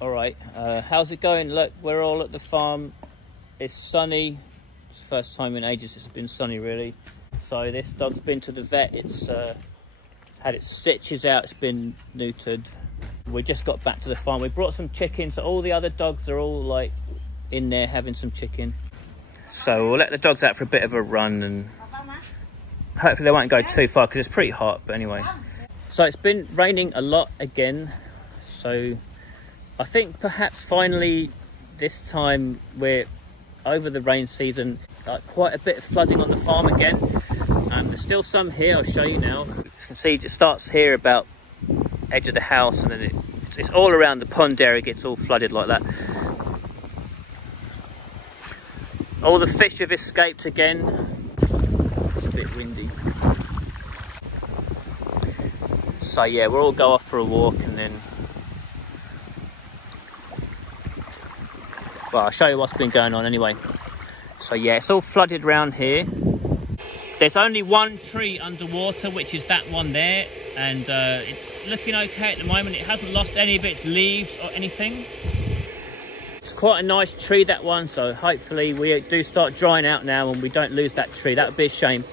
All right, how's it going? Look, we're all at the farm. It's sunny. It's the first time in ages it's been sunny, really. So this dog's been to the vet. It's had its stitches out. It's been neutered. We just got back to the farm. We brought some chicken, so all the other dogs are all like in there having some chicken. So we'll let the dogs out for a bit of a run, and hopefully they won't go too far because it's pretty hot. But anyway, so it's been raining a lot again. So I think perhaps finally this time we're over the rain season. Quite a bit of flooding on the farm again. There's still some here, I'll show you now. You can see it starts here about edge of the house, and then it's all around the pond area. It gets all flooded like that. All the fish have escaped again. It's a bit windy. So yeah, we'll all go off for a walk and then... Well, I'll show you what's been going on anyway. So yeah, it's all flooded around here. There's only one tree underwater, which is that one there. And it's looking okay at the moment. It hasn't lost any of its leaves or anything. It's quite a nice tree, that one. So hopefully we do start drying out now and we don't lose that tree. That would be a shame.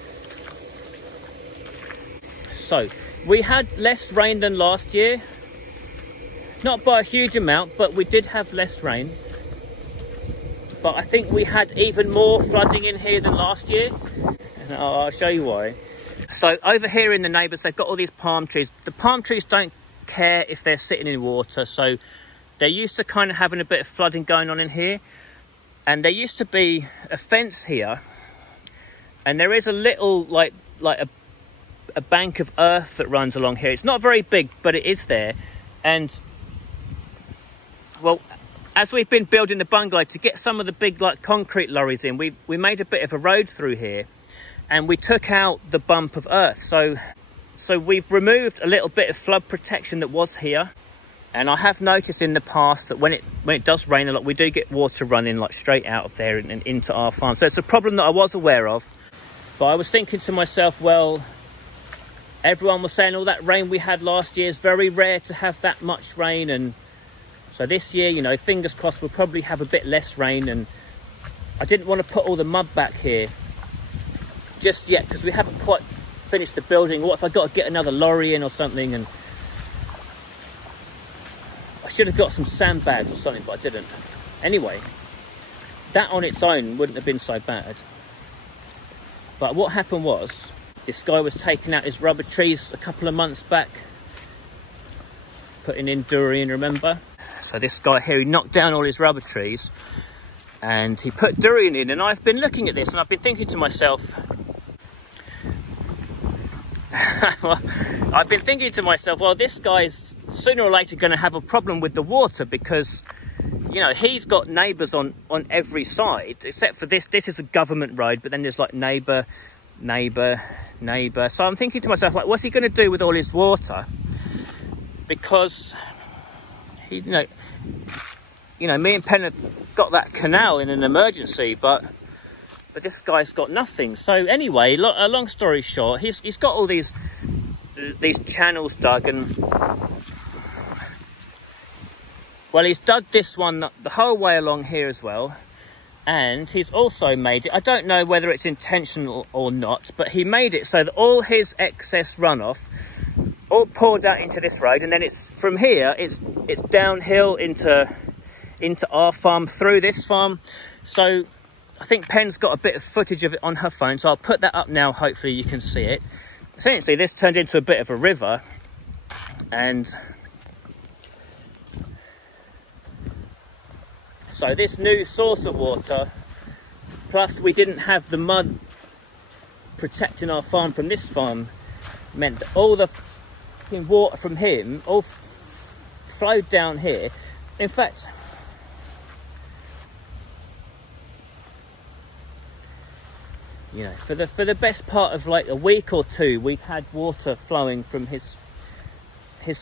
So we had less rain than last year. Not by a huge amount, but we did have less rain. But I think we had even more flooding in here than last year. And I'll show you why. So over here in the neighbours, they've got all these palm trees. The palm trees don't care if they're sitting in water. So they're used to kind of having a bit of flooding going on in here. And there used to be a fence here. And there is a little, like a bank of earth that runs along here. It's not very big, but it is there. And, well, as we've been building the bungalow, to get some of the big concrete lorries in, we made a bit of a road through here, and we took out the bump of earth. So we've removed a little bit of flood protection that was here. And I have noticed in the past that when it does rain a lot, we do get water running straight out of there and into our farm. So it's a problem that I was aware of. But I was thinking to myself, well, everyone was saying all that rain we had last year is very rare to have that much rain, and so this year, you know, fingers crossed, we'll probably have a bit less rain. And I didn't want to put all the mud back here just yet because we haven't quite finished the building. What if I got to get another lorry in or something? And I should have got some sandbags or something, but I didn't. Anyway, that on its own wouldn't have been so bad. But what happened was, this guy was taking out his rubber trees a couple of months back, putting in durian, remember? So this guy here, he knocked down all his rubber trees and he put durian in. And I've been looking at this and I've been thinking to myself, well, this guy's sooner or later going to have a problem with the water because, you know, he's got neighbours on every side, except for this. This is a government road, but then there's like neighbour. So I'm thinking to myself, like, what's he going to do with all his water? Because he, you know, me and Pen have got that canal in an emergency, but this guy's got nothing. So anyway, a long story short, he's got all these channels dug, and well, he's dug this one the whole way along here as well, and he's also made it, I don't know whether it's intentional or not, but he made it so that all his excess runoff all poured out into this road, and then it's from here it's downhill into our farm through this farm. So I think Pen's got a bit of footage of it on her phone, so I'll put that up now. Hopefully you can see it. Essentially this turned into a bit of a river, and so this new source of water, plus we didn't have the mud protecting our farm from this farm, meant that all the water from him all flowed down here. In fact, you know, for the best part of like a week or two, we've had water flowing from his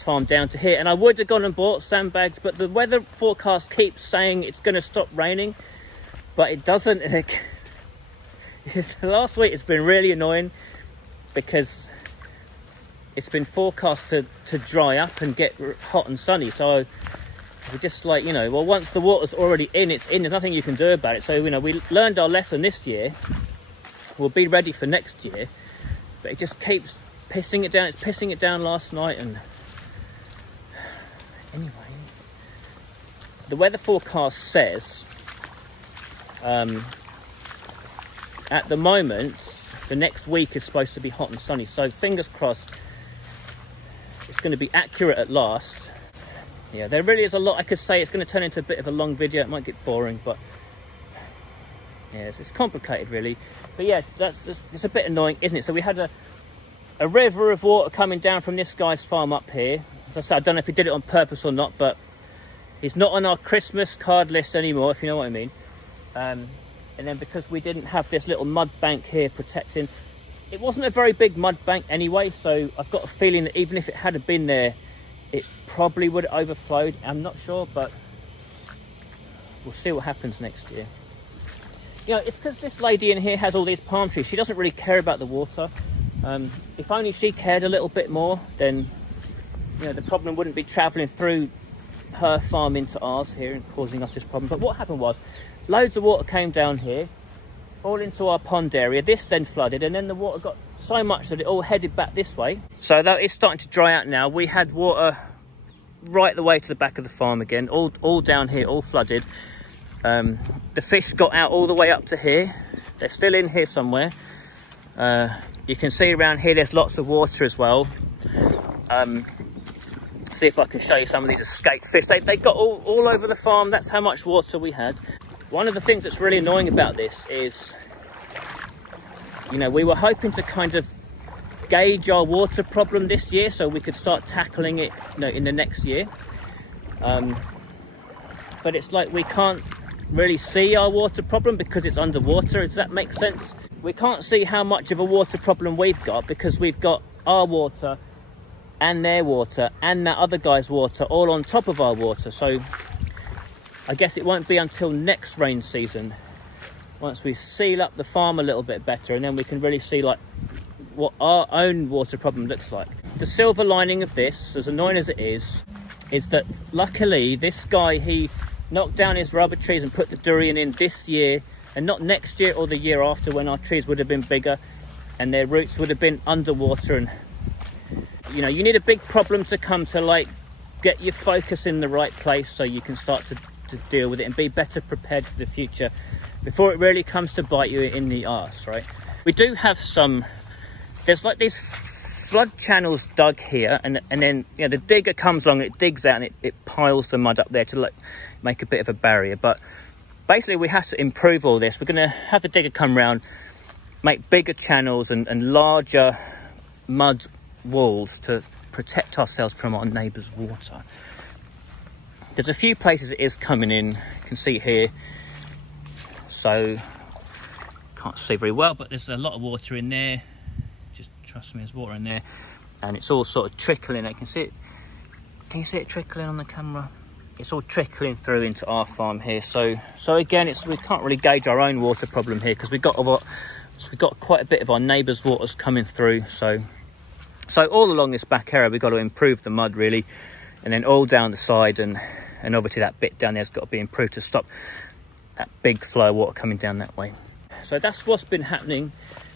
farm down to here. And I would have gone and bought sandbags, but the weather forecast keeps saying it's going to stop raining, but it doesn't. Last week it's been really annoying because it's been forecast to dry up and get hot and sunny. So we're just like, you know, well, once the water's already in, it's in. There's nothing you can do about it. So, you know, we learned our lesson this year. We'll be ready for next year. But it just keeps pissing it down. It's pissing it down last night. And anyway, the weather forecast says at the moment, the next week is supposed to be hot and sunny. So fingers crossed, it's going to be accurate at last. Yeah, there really is a lot I could say. It's going to turn into a bit of a long video. It might get boring, but yeah, it's complicated really. But yeah, it's a bit annoying, isn't it? So we had a river of water coming down from this guy's farm up here. As I said, I don't know if he did it on purpose or not, but he's not on our Christmas card list anymore, if you know what I mean. And then because we didn't have this little mud bank here protecting, it wasn't a very big mud bank anyway, so I've got a feeling that even if it had been there, it probably would have overflowed. I'm not sure, but we'll see what happens next year. You know, it's because this lady in here has all these palm trees. She doesn't really care about the water. If only she cared a little bit more, then, you know, the problem wouldn't be travelling through her farm into ours here and causing us this problem. But what happened was, loads of water came down here, all into our pond area. This then flooded, and then the water got so much that it all headed back this way. So though it's starting to dry out now, we had water right the way to the back of the farm again, all down here, all flooded. The fish got out all the way up to here. They're still in here somewhere. You can see around here there's lots of water as well. See if I can show you some of these escaped fish. They got all over the farm. That's how much water we had. One of the things that's really annoying about this is, you know, we were hoping to kind of gauge our water problem this year so we could start tackling it, you know, in the next year. But it's like we can't really see our water problem because it's underwater. Does that make sense? We can't see how much of a water problem we've got because we've got our water and their water and that other guy's water all on top of our water. So I guess it won't be until next rain season, once we seal up the farm a little bit better, and then we can really see like what our own water problem looks like. The silver lining of this, as annoying as it is that luckily this guy, he knocked down his rubber trees and put the durian in this year, and not next year or the year after when our trees would have been bigger and their roots would have been underwater. And you know, you need a big problem to come to like get your focus in the right place so you can start to deal with it and be better prepared for the future before it really comes to bite you in the arse, right? We do have some, there's like these flood channels dug here, and then, you know, the digger comes along, it digs out and it piles the mud up there to like make a bit of a barrier. But basically we have to improve all this. We're going to have the digger come round, make bigger channels and larger mud walls to protect ourselves from our neighbours' water. There's a few places it is coming in, you can see here, so can't see very well, but there's a lot of water in there. Just trust me, there's water in there, and it's all sort of trickling. I can see it. Can you see it trickling on the camera? It's all trickling through into our farm here. So again, we can't really gauge our own water problem here because we've got quite a bit of our neighbours' waters coming through. So all along this back area, we've got to improve the mud really, and then all down the side, and obviously that bit down there's got to be improved to stop that big flow of water coming down that way. So that's what's been happening.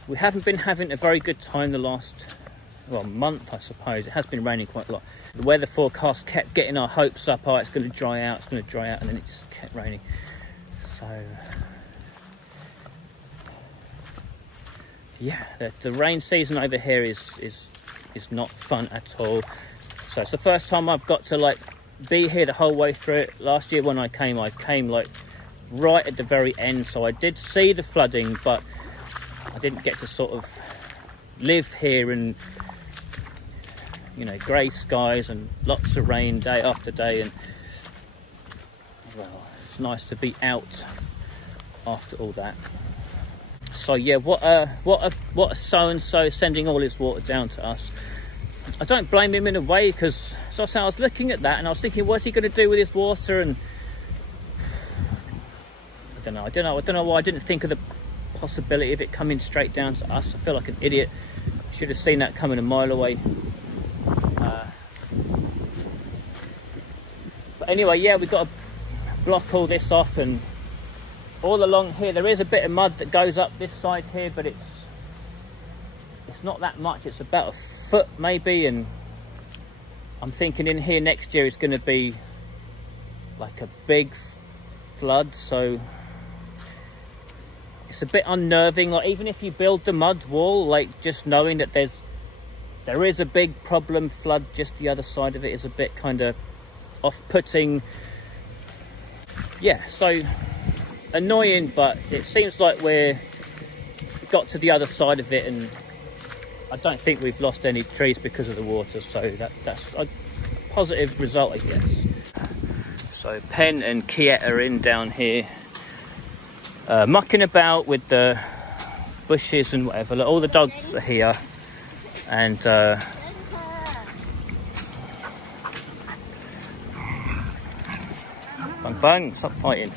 We haven't been having a very good time the last, well, month, I suppose. It has been raining quite a lot. The weather forecast kept getting our hopes up. Oh, it's going to dry out, it's going to dry out, and then it just kept raining. So yeah, the rain season over here is not fun at all. So it's the first time I've got to like be here the whole way through it. Last year when I came like right at the very end, so I did see the flooding, but I didn't get to sort of live here and, you know, grey skies and lots of rain day after day, and well, it's nice to be out after all that. So yeah, what a so-and-so sending all his water down to us. I don't blame him in a way, because I was looking at that and I was thinking, what's he going to do with his water? And I don't know why I didn't think of the possibility of it coming straight down to us. I feel like an idiot. Should have seen that coming a mile away. But But anyway, yeah, we've got to block all this off, and all along here there is a bit of mud that goes up this side here, but it's not that much. It's about a foot maybe, and I'm thinking in here next year it's going to be like a big flood, so it's a bit unnerving. Like, even if you build the mud wall, like, just knowing that there is a big problem flood just the other side of it is a bit kind of off-putting. Yeah, so annoying, but it seems like we're got to the other side of it, and I don't think we've lost any trees because of the water, so that's a positive result, I guess. So Pen and Kiet are in down here, mucking about with the bushes and whatever. Look, all the dogs are here, and bang bang, stop fighting.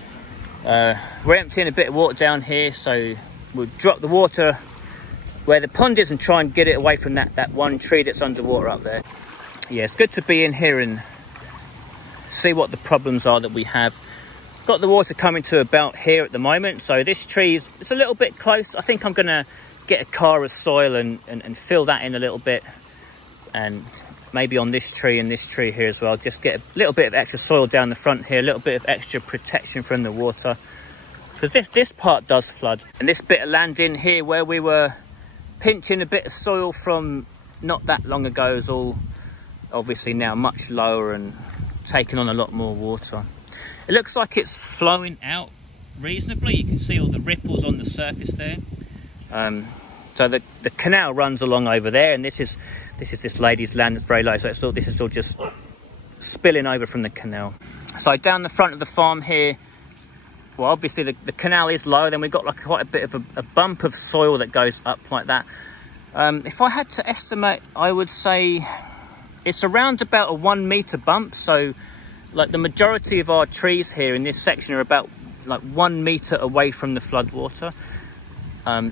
We're emptying a bit of water down here, so we'll drop the water where the pond is and try and get it away from that one tree that's underwater up there. Yeah, it's good to be in here and see what the problems are that we have. Got the water coming to about here at the moment, so this tree's, it's a little bit close. I think I'm gonna get a car of soil and fill that in a little bit, and maybe on this tree and this tree here as well, just get a little bit of extra soil down the front here, a little bit of extra protection from the water, because this part does flood. And this bit of land in here where we were pinching a bit of soil from not that long ago is all obviously now much lower and taking on a lot more water. It looks like it's flowing out reasonably. You can see all the ripples on the surface there. So the canal runs along over there, and this is this lady's land that's very low, so this is all just spilling over from the canal. So down the front of the farm here, well, obviously the canal is low, then we've got like quite a bit of a bump of soil that goes up like that. If I had to estimate, I would say it's around about a 1 meter bump. So like the majority of our trees here in this section are about like 1 meter away from the floodwater.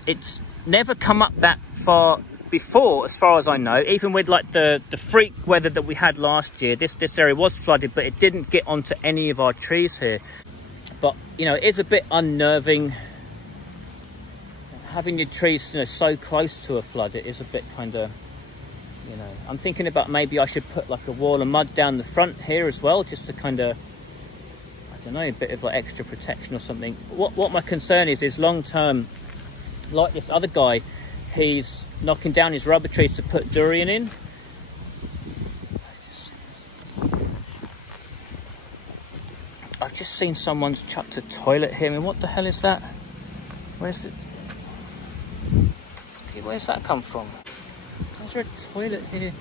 It's never come up that far before, as far as I know. Even with like the freak weather that we had last year, this area was flooded, but it didn't get onto any of our trees here. But you know, it is a bit unnerving having your trees, you know, so close to a flood. It is a bit kind of, you know, I'm thinking about maybe I should put like a wall of mud down the front here as well, just to kind of, I don't know, a bit of like extra protection or something. What my concern is long term, like this other guy, he's knocking down his rubber trees to put durian in. I've just seen someone's chucked a toilet here. I mean, what the hell is that? Where's that come from? Is there a toilet here?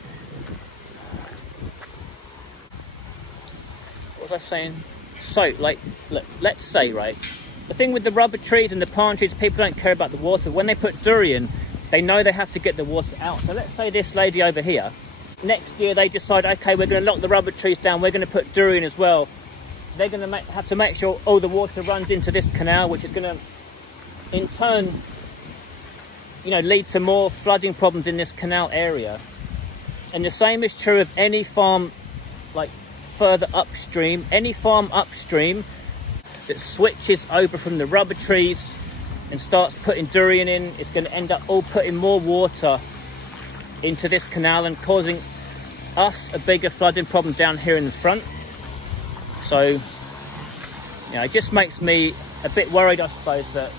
What was I saying? So, like, look, let's say, right, the thing with the rubber trees and the palm trees, people don't care about the water. When they put durian, they know they have to get the water out. So let's say this lady over here, next year they decide, okay, we're going to lock the rubber trees down, we're going to put durian as well. They're going to have to make sure all the water runs into this canal, which is going to, in turn, you know, lead to more flooding problems in this canal area. And the same is true of any farm, like further upstream, any farm upstream that switches over from the rubber trees and starts putting durian in, it's going to end up all putting more water into this canal and causing us a bigger flooding problem down here in the front. So, you know, it just makes me a bit worried, I suppose, that,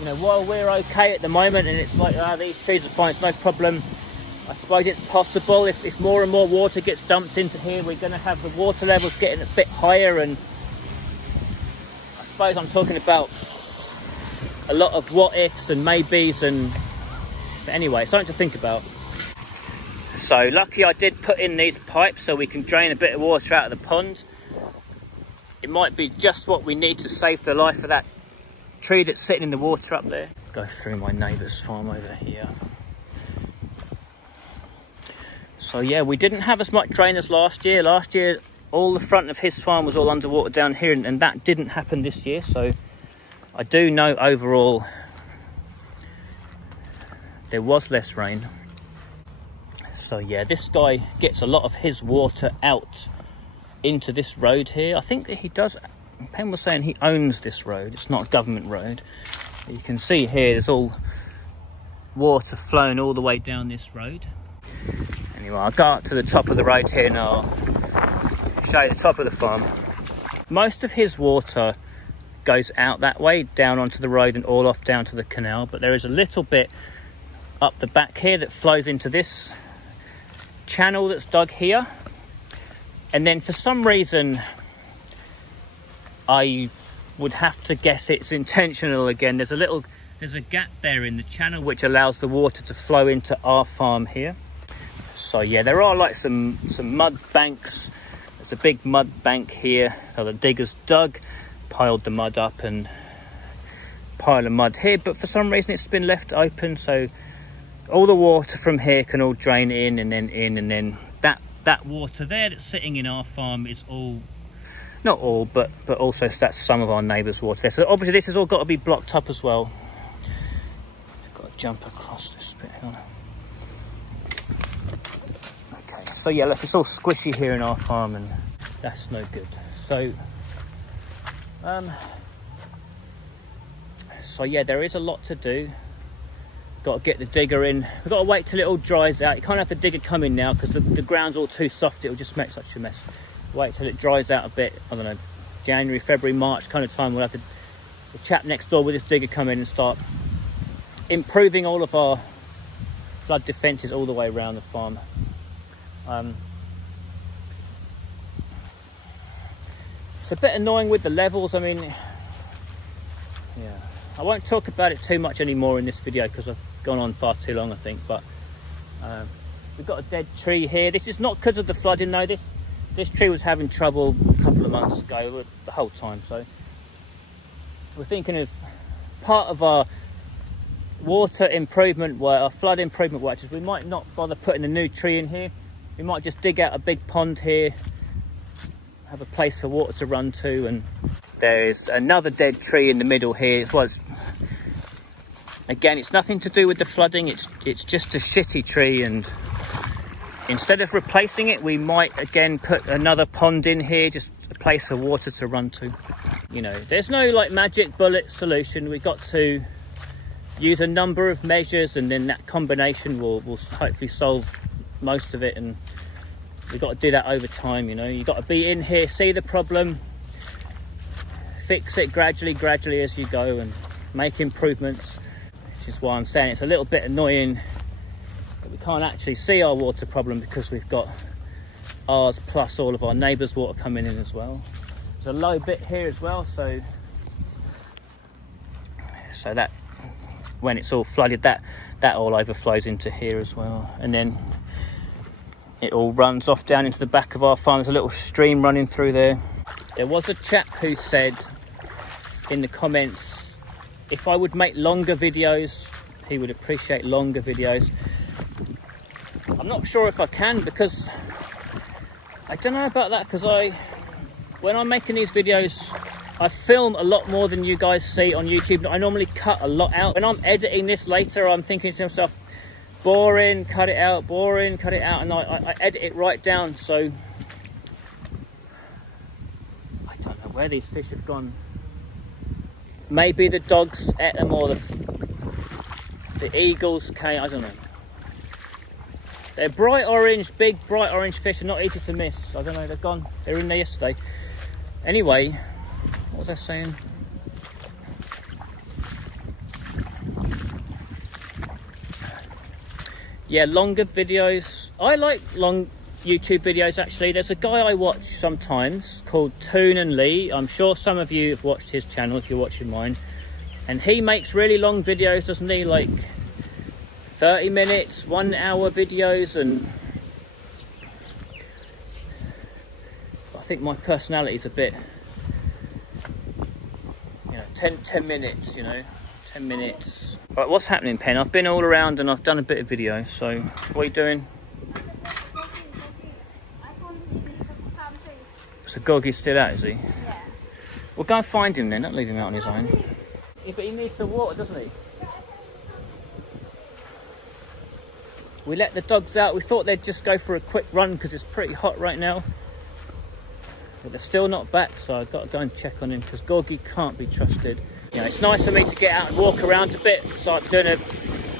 you know, while we're okay at the moment and it's like, these trees are fine, it's no problem, I suppose it's possible if more and more water gets dumped into here, we're going to have the water levels getting a bit higher. And I suppose I'm talking about a lot of what ifs and maybes, and but anyway, it's something to think about. So lucky I did put in these pipes so we can drain a bit of water out of the pond. It might be just what we need to save the life of that tree that's sitting in the water up there. Go through my neighbour's farm over here. So yeah, we didn't have as much rain as last year. Last year, all the front of his farm was all underwater down here, and that didn't happen this year. So I do know overall there was less rain. So yeah, this guy gets a lot of his water out into this road here. I think that he does. Pen was saying he owns this road. It's not a government road. You can see here there's all water flowing all the way down this road. Anyway, I'll go up to the top of the road here now. I'll show you the top of the farm. Most of his water goes out that way, down onto the road and all off down to the canal. But there is a little bit up the back here that flows into this channel that's dug here. And then for some reason, I would have to guess it's intentional again. There's a gap there in the channel which allows the water to flow into our farm here. So yeah, there are like some mud banks. There's a big mud bank here. So the diggers dug, piled the mud up, and pile of mud here. But for some reason it's been left open, so all the water from here can all drain in, and then that water there that's sitting in our farm is all, not all, but also that's some of our neighbours' water there. So obviously this has all got to be blocked up as well. I've got to jump across this bit. Okay, so yeah, look, it's all squishy here in our farm, and that's no good. So yeah, there is a lot to do. Got to get the digger in. We've got to wait till it all dries out. You can't have the digger come in now because the ground's all too soft. It'll just make such a mess. Wait till it dries out a bit. I don't know, January, February, March kind of time. We'll have the chap next door with his digger come in and start improving all of our flood defences all the way around the farm. It's a bit annoying with the levels. I mean, yeah, I won't talk about it too much anymore in this video because I've gone on far too long, I think. But we've got a dead tree here. This is not because of the flooding though. This tree was having trouble a couple of months ago, the whole time. So we're thinking of part of our water improvement work, our flood improvement work, is we might not bother putting a new tree in here. We might just dig out a big pond here, have a place for water to run to, and there's another dead tree in the middle here. Well, again, it's nothing to do with the flooding. It's just a shitty tree, and instead of replacing it, we might again put another pond in here, just a place for water to run to. You know, there's no like magic bullet solution. We've got to use a number of measures, and then that combination will hopefully solve most of it. And we've got to do that over time. You know, you've got to be in here, see the problem, fix it gradually as you go, and make improvements. Which is why I'm saying it's a little bit annoying that we can't actually see our water problem, because we've got ours plus all of our neighbours' water coming in as well. There's a low bit here as well, so that when it's all flooded, that all overflows into here as well, and then it all runs off down into the back of our farm. There's a little stream running through there. There was a chap who said in the comments if I would make longer videos, he would appreciate longer videos. I'm not sure if I can, because I don't know about that, because when I'm making these videos, I film a lot more than you guys see on YouTube. I normally cut a lot out. When I'm editing this later, I'm thinking to myself, boring, cut it out, boring, cut it out, and I edit it right down. So I don't know where these fish have gone. Maybe the dogs ate them, or the eagles came, I don't know. They're bright orange, big bright orange fish, and not easy to miss. I don't know, they're gone. They were in there yesterday. Anyway, what was I saying? Yeah, longer videos. I like long YouTube videos, actually. There's a guy I watch sometimes called Toon and Lee. I'm sure some of you have watched his channel if you're watching mine. And he makes really long videos, doesn't he? Like 30 minutes, 1 hour videos. And I think my personality is a bit, you know, 10 minutes, you know, 10 minutes. Right, what's happening, Pen? I've been all around and I've done a bit of video, so what are you doing? So Goggy's still out, is he? Yeah. Well, go and find him then, don't leave him out on his own. Yeah, but he needs some water, doesn't he? We let the dogs out. We thought they'd just go for a quick run because it's pretty hot right now. But they're still not back, so I've got to go and check on him because Gorgie can't be trusted. You know, it's nice for me to get out and walk around a bit, so I'm doing a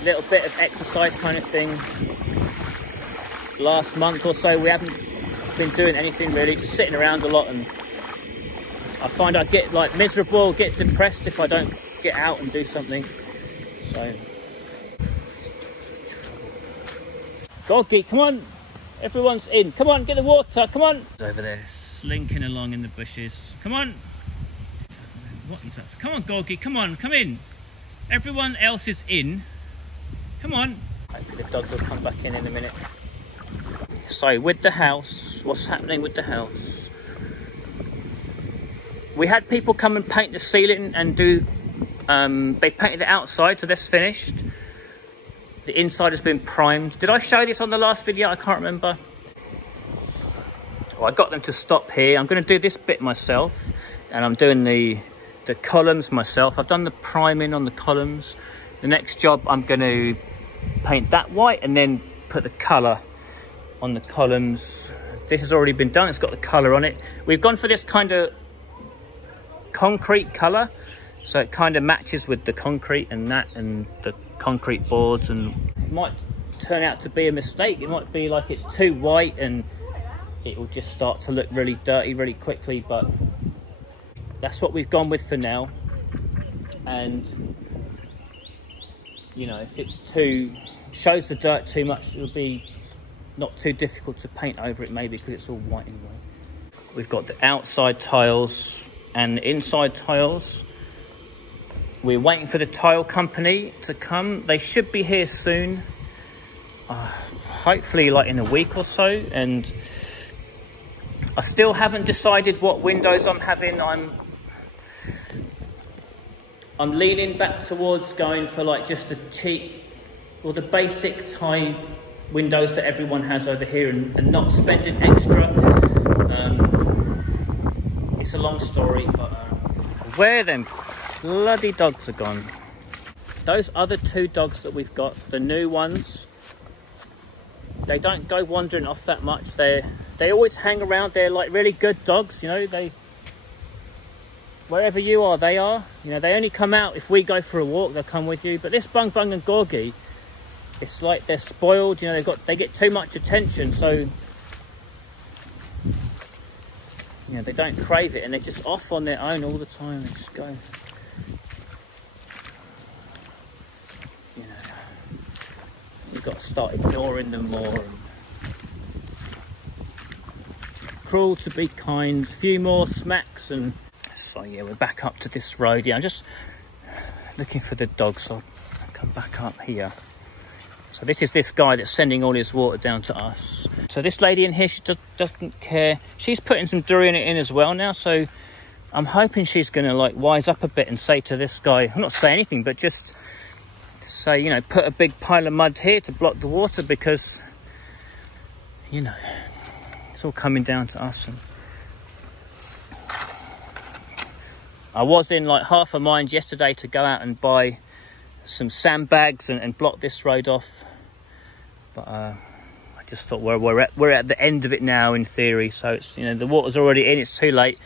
little bit of exercise kind of thing. Last month or so we haven't been doing anything really, just sitting around a lot, and I find I get like miserable, get depressed if I don't get out and do something. So Gorgie, come on, everyone's in, come on, get the water, come on. He's over there slinking along in the bushes. Come on. What is that? Come on, Gorgie, come on, come in. Everyone else is in. Come on. Hopefully the dogs will come back in a minute. So with the house, what's happening with the house? We had people come and paint the ceiling and do, they painted the outside, so that's finished. The inside has been primed. Did I show this on the last video? I can't remember. Well, I got them to stop here. I'm going to do this bit myself, and I'm doing the columns myself. I've done the priming on the columns. The next job, I'm going to paint that white and then put the colour on the columns. This has already been done. It's got the colour on it. We've gone for this kind of concrete colour, so it kind of matches with the concrete and that and the concrete boards, and it might turn out to be a mistake. It might be like it's too white and it will just start to look really dirty really quickly, but that's what we've gone with for now. And you know, if it's shows the dirt too much, it'll be not too difficult to paint over it maybe, because it's all white anyway. We've got the outside tiles and the inside tiles. We're waiting for the tile company to come. They should be here soon, hopefully like in a week or so. And I still haven't decided what windows I'm having. I'm leaning back towards going for like just the cheap or the basic Thai windows that everyone has over here, and not spending extra. It's a long story, but where them bloody dogs are gone. Those other two dogs that we've got, the new ones, they don't go wandering off that much. They always hang around. They're like really good dogs, you know. Wherever you are, they are. You know, they only come out if we go for a walk. They'll come with you. But this Bung Bung and Gorgie, it's like they're spoiled. You know, they get too much attention, so you know, they don't crave it, and they're just off on their own all the time. They just go. You know, you've got to start ignoring them more. And cruel to be kind. A few more smacks and. So yeah, we're back up to this road. Yeah, I'm just looking for the dogs, so I'll come back up here. So this is this guy that's sending all his water down to us. So this lady in here, she doesn't care. She's putting some durian in as well now, so I'm hoping she's going to like wise up a bit and say to this guy, not say anything, but just say, you know, put a big pile of mud here to block the water, because, you know, it's all coming down to us. And I was in like half a mind yesterday to go out and buy some sandbags and block this road off, but I just thought we're at the end of it now in theory, so it's, you know, the water's already in, it's too late.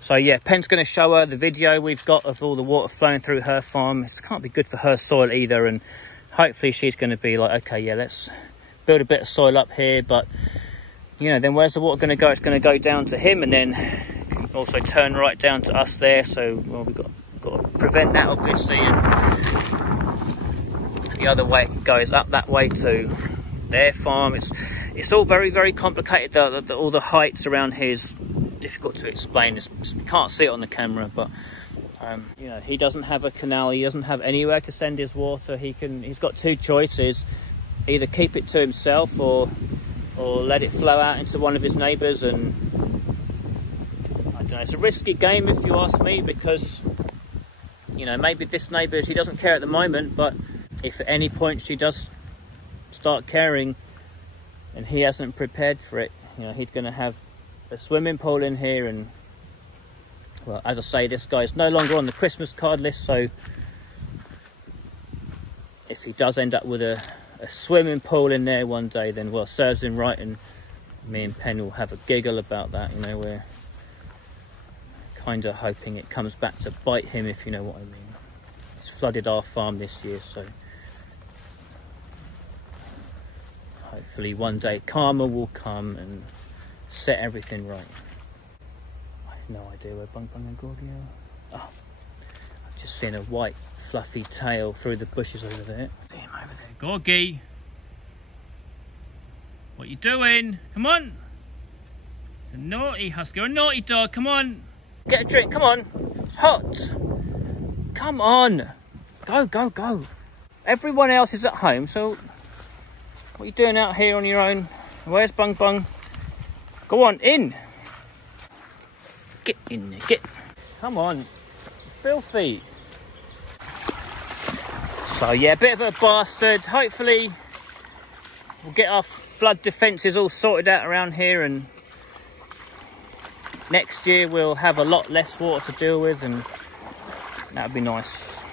So yeah, Pen's going to show her the video we've got of all the water flowing through her farm. It can't be good for her soil either, and hopefully she's going to be like, okay, yeah, let's build a bit of soil up here, but you know, then where's the water going to go? It's going to go down to him, and then also turn right down to us there. So well, we've got to prevent that, obviously. And the other way it goes up that way to their farm. It's all very, very complicated. All the heights around here is difficult to explain. You can't see it on the camera, but you know, he doesn't have a canal. He doesn't have anywhere to send his water. He's got two choices: either keep it to himself or let it flow out into one of his neighbours. And I don't know, it's a risky game if you ask me, because you know, maybe this neighbour, she doesn't care at the moment, but if at any point she does start caring and he hasn't prepared for it, you know, he's going to have a swimming pool in here. And well, as I say, this guy's no longer on the Christmas card list, so if he does end up with a swimming pool in there one day, then well, serves him right, and Me and Pen will have a giggle about that, you know. We're kind of hoping it comes back to bite him, if you know what I mean. It's flooded our farm this year, so hopefully one day karma will come and set everything right. I have no idea where Bung Bung and Gorgie are. Oh, I've just seen a white fluffy tail through the bushes over there. See him over there. Gorgie! What you doing? Come on! It's a naughty husky, or a naughty dog, come on! Get a drink, come on! Hot! Come on! Go, go, go! Everyone else is at home, so what are you doing out here on your own? Where's Bung Bung? Go on, in! Get in there, get! Come on! Filthy! So yeah, a bit of a bastard. Hopefully we'll get our flood defences all sorted out around here, and next year we'll have a lot less water to deal with, and that would be nice.